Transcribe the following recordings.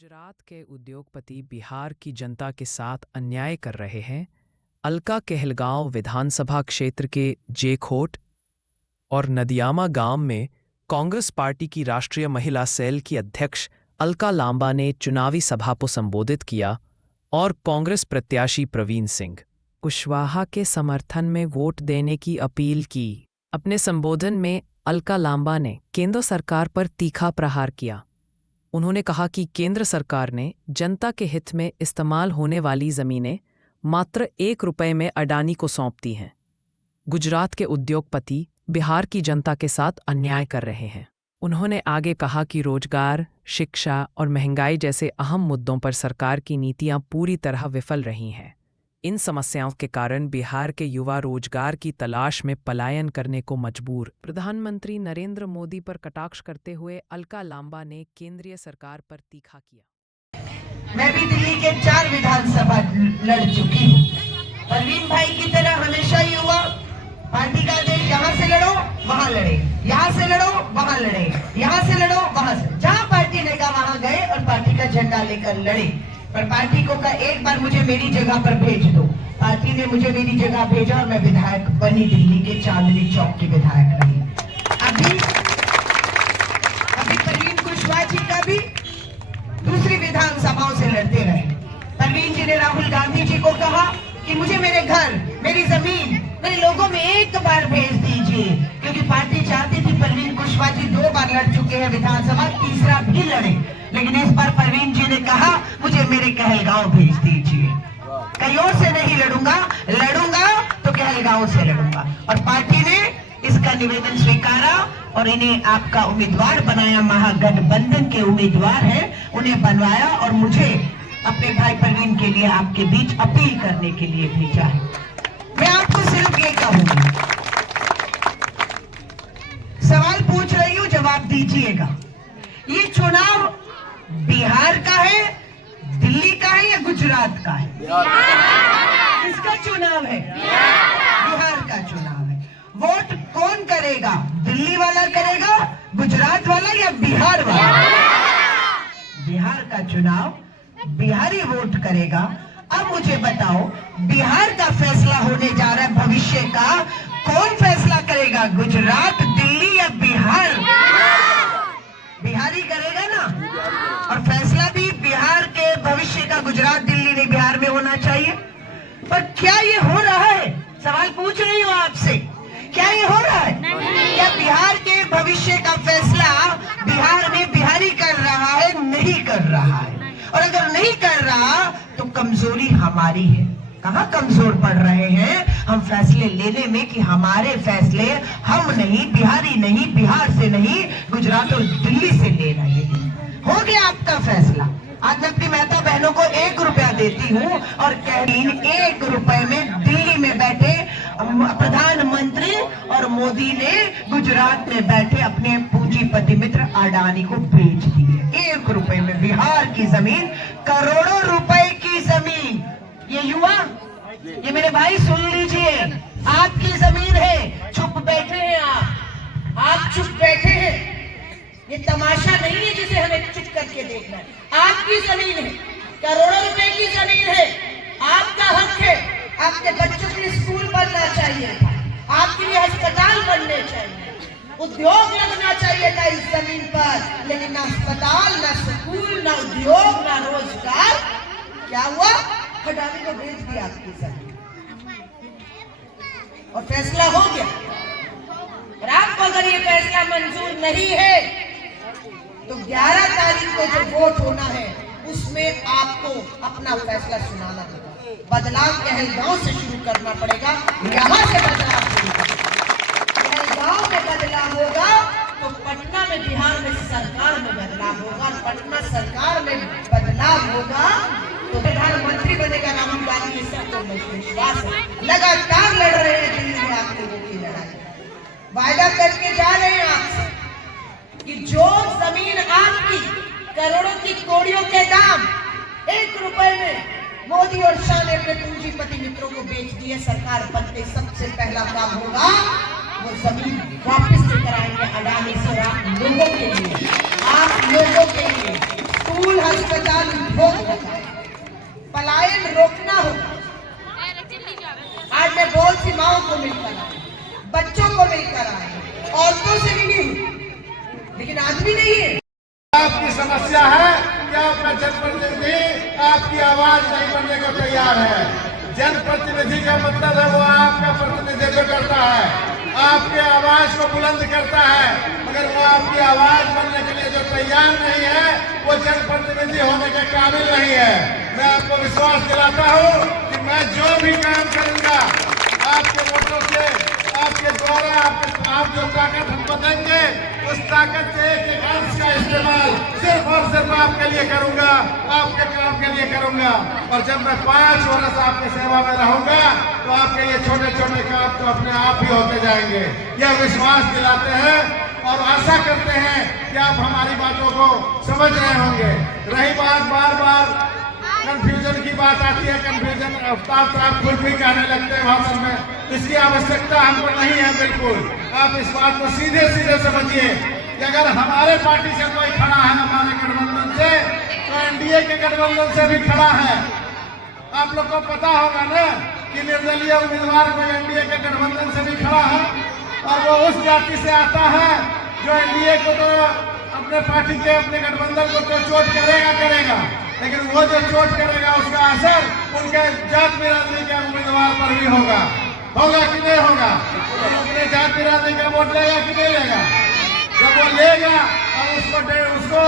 गुजरात के उद्योगपति बिहार की जनता के साथ अन्याय कर रहे हैं। अलका कहलगांव विधानसभा क्षेत्र के जेखोट और नदियामा गांव में कांग्रेस पार्टी की राष्ट्रीय महिला सेल की अध्यक्ष अलका लांबा ने चुनावी सभा को संबोधित किया और कांग्रेस प्रत्याशी प्रवीण सिंह कुशवाहा के समर्थन में वोट देने की अपील की। अपने संबोधन में अलका लांबा ने केंद्र सरकार पर तीखा प्रहार किया। उन्होंने कहा कि केंद्र सरकार ने जनता के हित में इस्तेमाल होने वाली जमीनें मात्र 1 रुपये में अडानी को सौंप दी हैं। गुजरात के उद्योगपति बिहार की जनता के साथ अन्याय कर रहे हैं। उन्होंने आगे कहा कि रोजगार, शिक्षा और महंगाई जैसे अहम मुद्दों पर सरकार की नीतियां पूरी तरह विफल रही हैं। इन समस्याओं के कारण बिहार के युवा रोजगार की तलाश में पलायन करने को मजबूर। प्रधानमंत्री नरेंद्र मोदी पर कटाक्ष करते हुए अलका लांबा ने केंद्रीय सरकार पर तीखा किया। मैं भी दिल्ली के 4 विधानसभा लड़ चुकी हूँ। परवीन भाई की तरह हमेशा युवा पार्टी का आदेश यहाँ से लड़ो वहाँ लड़े, यहाँ से लड़ो वहाँ लड़े, यहाँ से लड़ो वहाँ से, जहाँ पार्टी ने कहा वहाँ गए और पार्टी का झंडा लेकर लड़े। पर पार्टी को कहा एक बार मुझे मेरी जगह पर भेज दो। पार्टी ने मुझे मेरी जगह भेजा और मैं विधायक बनी, दिल्ली के चांदनी चौक की विधायक रही। अभी परवीन कुशवाहा जी का भी दूसरी विधानसभाओं से लड़ते रहे। परवीन जी ने राहुल गांधी जी को कहा कि मुझे मेरे घर, मेरी जमीन, मेरे लोगों में एक बार भेज दीजिए, क्योंकि पार्टी चाहती थी। परवीन कुशवाहा जी 2 बार लड़ चुके हैं विधानसभा, तीसरा भी लड़े, लेकिन इस बार परवीन जी ने कहा मुझे मेरे कहलगांव भेज दीजिए। कहीं और से नहीं लड़ूंगा, लड़ूंगा तो कहलगांव से लड़ूंगा। और पार्टी ने इसका निवेदन स्वीकारा और इन्हें आपका उम्मीदवार बनाया। महागठबंधन के उम्मीदवार हैं, उन्हें बनवाया और मुझे अपने भाई परवीन के लिए आपके बीच अपील करने के लिए भेजा है। मैं आपको सिर्फ ये कहूंगी, सवाल पूछ रही हूं, जवाब दीजिएगा। ये चुनाव बिहार का है, दिल्ली का है या गुजरात का है? किसका चुनाव है? बिहार का चुनाव है। वोट कौन करेगा? दिल्ली वाला करेगा, गुजरात वाला या बिहार वाला? बिहार का चुनाव बिहारी वोट करेगा। अब मुझे बताओ, बिहार का फैसला होने जा रहा है भविष्य का, कौन फैसला करेगा? गुजरात, दिल्ली या बिहार? बिहारी करेगा ना। और फैसला भी बिहार के भविष्य का गुजरात, दिल्ली नहीं बिहार में होना चाहिए। पर क्या ये हो रहा है? सवाल पूछ रही हूँ आपसे, क्या ये हो रहा है? क्या बिहार के भविष्य का फैसला बिहार में बिहारी कर रहा है? नहीं कर रहा है। और अगर नहीं कर रहा तो कमजोरी हमारी है। कहाँ कमजोर पड़ रहे हैं हम फैसले लेने में कि हमारे फैसले हम नहीं, बिहारी नहीं, बिहार से नहीं, गुजरात और दिल्ली से ले रहे हैं। हो गया आपका फैसला। आज मैं अपनी मेहता बहनों को 1 रुपया देती हूँ और कह रही 1 रुपए में दिल्ली में बैठे प्रधानमंत्री और मोदी ने गुजरात में बैठे अपने पूंजीपति मित्र अडानी को बेच दिए। 1 रुपए में बिहार की जमीन, करोड़ों रुपए की जमीन। ये युवा, ये मेरे भाई सुन लीजिए, आपकी जमीन है, चुप बैठे हैं आप चुप बैठे हैं। ये तमाशा नहीं है जिसे हमें चुप करके देखना है। आपकी जमीन है, करोड़ों रुपए की जमीन है, आपका हक है। आपके बच्चों के लिए स्कूल बनना चाहिए था, आपके लिए अस्पताल बनने चाहिए, उद्योग लगना चाहिए था इस जमीन पर, लेकिन ना अस्पताल, ना स्कूल, ना उद्योग, ना रोजगार। क्या हुआ? अडानी को बेच दिया आपकी जमीन और फैसला हो गया। और आपको अगर ये फैसला मंजूर नहीं है तो 11 तारीख को जो वोट होना है उसमें आपको अपना फैसला सुनाना होगा। बदलाव कहलगांव से शुरू करना पड़ेगा, यहाँ से बदलाव शुरू करना। कहलगांव में बदलाव होगा तो पटना में, बिहार में सरकार में बदलाव होगा। और पटना सरकार में बदलाव होगा तो प्रधानमंत्री बनेगा राहुल गांधी। इस सबको विश्वास है। लगातार लड़ रहे हैं दिल्ली में आप लोगों की लड़ाई। वायदा करके जा रहे हैं आपसे कि जो जमीन आपकी, करोड़ों की कौड़ियों के दाम 1 रुपए में मोदी और शाह ने अपने पूंजीपति मित्रों को बेच दिए। सरकार बनते सबसे पहला काम होगा वो जमीन वापस लेकर आएंगे अडानी से। आप लोगों के लिए, आप लोगों के लिए स्कूल अस्पताल उद्योग बचाए, पलायन रोकना होगा। आज मैं बहुत सी माओं को मिलकर आई, बच्चों को मिलकर आई, औरतों से मिली हूँ, लेकिन आदमी नहीं है। आपकी समस्या है कि आपका जनप्रतिनिधि आपकी आवाज नहीं बनने को तैयार है। जनप्रतिनिधि का मतलब है वो आपका प्रतिनिधित्व करता है, आपके आवाज को बुलंद करता है, मगर वो आपकी आवाज बनने के लिए जो तैयार नहीं है वो जनप्रतिनिधि होने के काबिल नहीं है। मैं आपको विश्वास दिलाता हूँ कि मैं जो भी काम करूंगा आपके वोटों से, आपके द्वारा, आप जो ताकत हमको देंगे उस ताकत के एक अंश का इस्तेमाल सिर्फ और सिर्फ आपके लिए करूंगा, आपके काम के लिए करूंगा। और जब मैं 5 वर्ष आपकी सेवा में रहूंगा तो आपके ये छोटे छोटे काम तो अपने आप ही होते जाएंगे। यह विश्वास दिलाते हैं और आशा करते हैं कि आप हमारी बातों को समझ रहे होंगे। रही बात बार बार कंफ्यूजन की बात आती है, कंफ्यूजन आफ्ताब साहब खुद भी कहने लगते हैं भाषण में, इसकी आवश्यकता हमको नहीं है। बिल्कुल आप इस बात को सीधे सीधे समझिए कि अगर हमारे पार्टी से कोई खड़ा है हमारे गठबंधन से, तो एनडीए के गठबंधन से भी खड़ा है। आप लोग को पता होगा ना कि निर्दलीय उम्मीदवार कोई एनडीए के गठबंधन से भी खड़ा है और वो उस जाति से आता है जो एनडीए को तो अपने पार्टी के, अपने गठबंधन को तो चोट करेगा, लेकिन वो जो चोट करेगा उसका असर उनके जात बिरादरी के उम्मीदवार पर भी होगा कि नहीं होगा? तो अपने जात बिरादरी का वोट लेगा कि नहीं लेगा? जब वो लेगा और उसको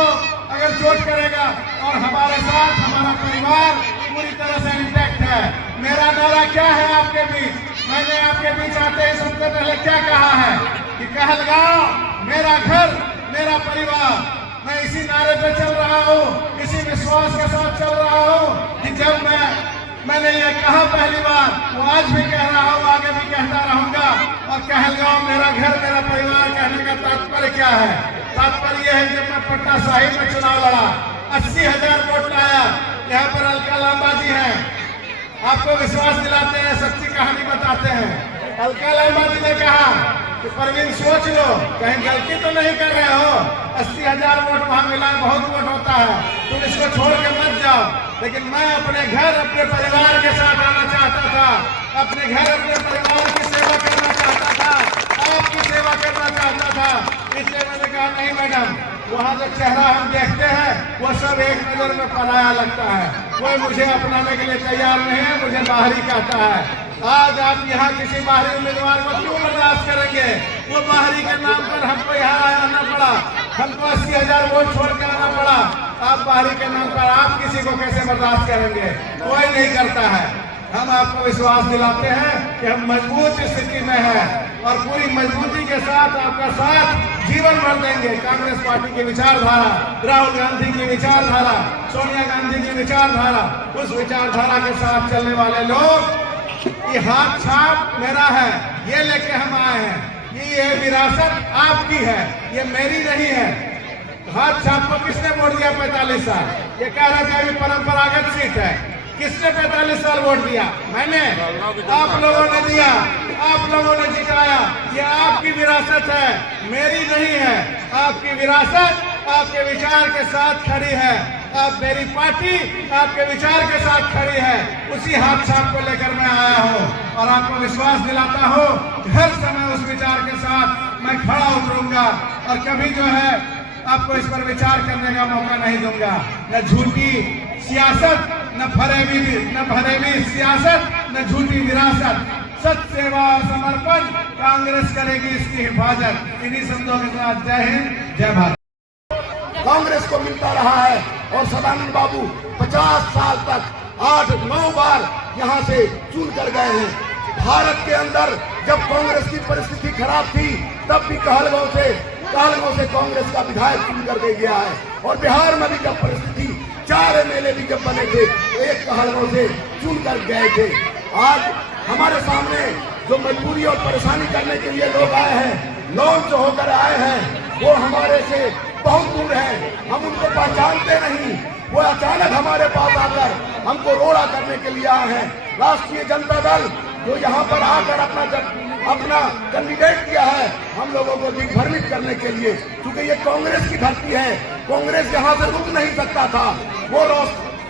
अगर चोट करेगा, और हमारे साथ हमारा परिवार पूरी तरह से इंटैक्ट है। मेरा नारा क्या है आपके बीच? मैंने आपके बीच आते ही सबसे पहले क्या कहा है कि कहलगांव मेरा घर मेरा परिवार। मैं इसी नारे पे चल रहा हूँ, इसी विश्वास के साथ चल रहा हूँ कि जब मैंने ये कहा पहली बार, वो आज भी कह रहा हूँ, आगे भी कहता रहूंगा। और कहलगांव मेरा घर मेरा परिवार कहने का तात्पर्य क्या है? तात्पर्य यह है जब मैं पटना साहिब में चुनाव लड़ा, 80,000 वोट लाया। यहाँ पर अलका लांबा जी हैं, आपको विश्वास दिलाते हैं, सच्ची कहानी बताते हैं। अलका लांबा जी ने कहा कि परवीन सोच लो, कहीं गलती तो नहीं कर रहे हो, 80,000 वोट वहां मिला, बहुत वोट होता है, तुम इसको छोड़ के मत जाओ। लेकिन मैं अपने घर अपने परिवार के साथ आना चाहता था, अपने घर अपने परिवार की सेवा करना चाहता था, आपकी सेवा करना चाहता था। इसलिए मैंने कहा नहीं मैडम, वहाँ जो चेहरा हम देखते हैं वो सब एक नजर में पराया लगता है, कोई मुझे अपनाने के लिए तैयार नहीं है, मुझे बाहरी कहता है। आज आप यहाँ किसी बाहरी उम्मीदवार को क्यों बर्दाश्त करेंगे? वो बाहरी के नाम पर हमको यहाँ आना पड़ा, हमको 80,000 वोट छोड़ कर आना पड़ा। आप बाहरी के नाम पर आप किसी को कैसे बर्दाश्त करेंगे? कोई नहीं करता है। हम आपको विश्वास दिलाते हैं कि हम मजबूत स्थिति में हैं और पूरी मजबूती के साथ आपका साथ जीवन भर देंगे। कांग्रेस पार्टी की विचारधारा, राहुल गांधी की विचारधारा, सोनिया गांधी की विचारधारा, उस विचारधारा के साथ चलने वाले लोग, ये हाथ छाप मेरा है, ये लेके हम आए हैं। ये विरासत आपकी है, ये मेरी नहीं है। हाथ छाप को किसने वोट दिया 45 साल? ये कह रहा था अभी परंपरागत सीट है। किसने 45 साल वोट दिया? मैंने, आप लोगों ने दिया, आप लोगों ने जिताया। ये आपकी विरासत है, मेरी नहीं है। आपकी विरासत आपके विचार के साथ खड़ी है, आप मेरी पार्टी आपके विचार के साथ खड़ी है। उसी हाथ छाप को लेकर मैं आया हूँ और आपको विश्वास दिलाता हूँ हर समय उस विचार के साथ मैं खड़ा उतरूंगा और कभी जो है आपको इस पर विचार करने का मौका नहीं दूंगा। न झूठी सियासत, न फरेबी सियासत, न झूठी विरासत। सच, सेवा और समर्पण कांग्रेस करेगी इसकी हिफाजत। इन्हीं शब्दों के साथ जय हिंद, जय भारत। कांग्रेस को मिलता रहा है और सदानंद बाबू 50 साल तक 8-9 बार यहाँ से चुन कर गए हैं। भारत के अंदर जब कांग्रेस की परिस्थिति खराब थी तब भी कहलगांव से कांग्रेस का विधायक चुन कर दे गया है। और बिहार में भी जब परिस्थिति, 4 एमएलए भी जब बने थे तो एक कहलगांव से चुन कर गए थे। आज हमारे सामने जो मजबूरी और परेशानी करने के लिए लोग आए हैं, लॉन्च होकर आए हैं, वो हमारे से बहुत दूर है, हम उनको पहचानते नहीं। वो अचानक हमारे पास आकर हमको रोड़ा करने के लिए आए हैं। राष्ट्रीय जनता दल जो यहाँ पर आकर अपना कैंडिडेट किया है हम लोगों को दिग्भ्रमित करने के लिए, क्योंकि ये कांग्रेस की धरती है, कांग्रेस यहाँ से रुक नहीं सकता था। वो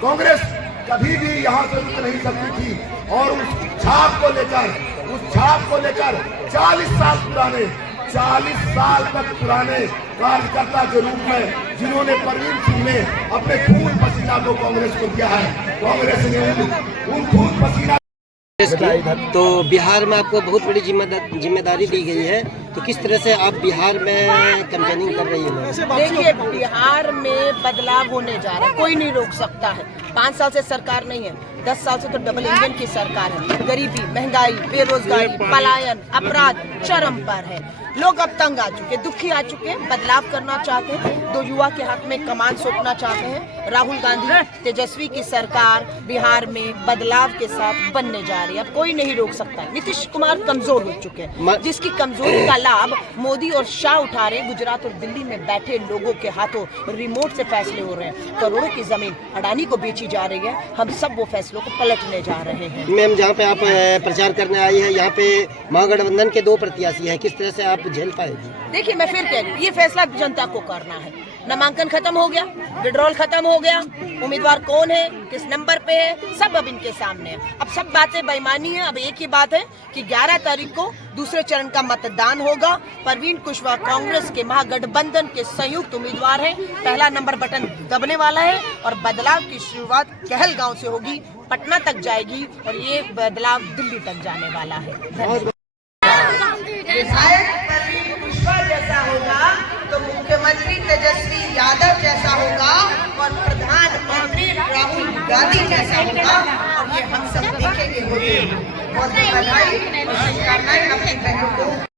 कांग्रेस कभी भी यहाँ से रुक नहीं सकती थी। और उस छाप को लेकर 40 साल तक पुराने कार्यकर्ता के रूप में जिन्होंने परवीन सिंह ने अपने खून पसीना को कांग्रेस को दिया है, कांग्रेस ने उन खून पसीना। तो बिहार में आपको बहुत बड़ी जिम्मेदारी दी गई है, तो किस तरह से आप बिहार में कैंपेनिंग कर रही हैं? देखिए, बिहार में बदलाव होने जा रहा है, कोई नहीं रोक सकता है। 5 साल से सरकार नहीं है, 10 साल से तो डबल इंजन की सरकार है। गरीबी, महंगाई, बेरोजगारी, पलायन, अपराध चरम पर है। लोग अब तंग आ चुके, दुखी आ चुके, बदलाव करना चाहते हैं। 2 युवा के हाथ में कमान सौंपना चाहते हैं। राहुल गांधी, तेजस्वी की सरकार बिहार में बदलाव के साथ बनने जा रही है, अब कोई नहीं रोक सकता। नीतीश कुमार कमजोर हो चुके हैं, जिसकी कमजोरी का लाभ मोदी और शाह उठा रहे हैं। गुजरात और दिल्ली में बैठे लोगों के हाथों रिमोट से फैसले हो रहे हैं। करोड़ों की जमीन अडानी को बेची जा रही है। हम सब वो फैसलों को पलटने जा रहे हैं। मैम, जहाँ पे आप प्रचार करने आई है, यहाँ पे महागठबंधन के 2 प्रत्याशी हैं, किस तरह से आप झेल पाएगी? देखिए, मैं फिर कह रही हूँ, ये फैसला जनता को करना है। नामांकन खत्म हो गया, विड्रॉल खत्म हो गया, उम्मीदवार कौन है, किस नंबर पे है, सब अब इनके सामने है। अब सब बातें बेईमानी है। अब एक ही बात है कि 11 तारीख को दूसरे चरण का मतदान होगा। परवीन कुशवाहा कांग्रेस के महागठबंधन के संयुक्त उम्मीदवार हैं। पहला नंबर बटन दबने वाला है और बदलाव की शुरुआत कहलगांव से होगी, पटना तक जाएगी और ये बदलाव दिल्ली तक जाने वाला है। विधायक परवीन कुशवाहा जैसा होगा तो मुख्यमंत्री तेजस्वी यादव जैसा होगा और प्रधानमंत्री राहुल गांधी जैसा होगा। और ये हम सब देखेंगे होते। बहुत बधाई और शुभकामनाएं अपनी बहनों को।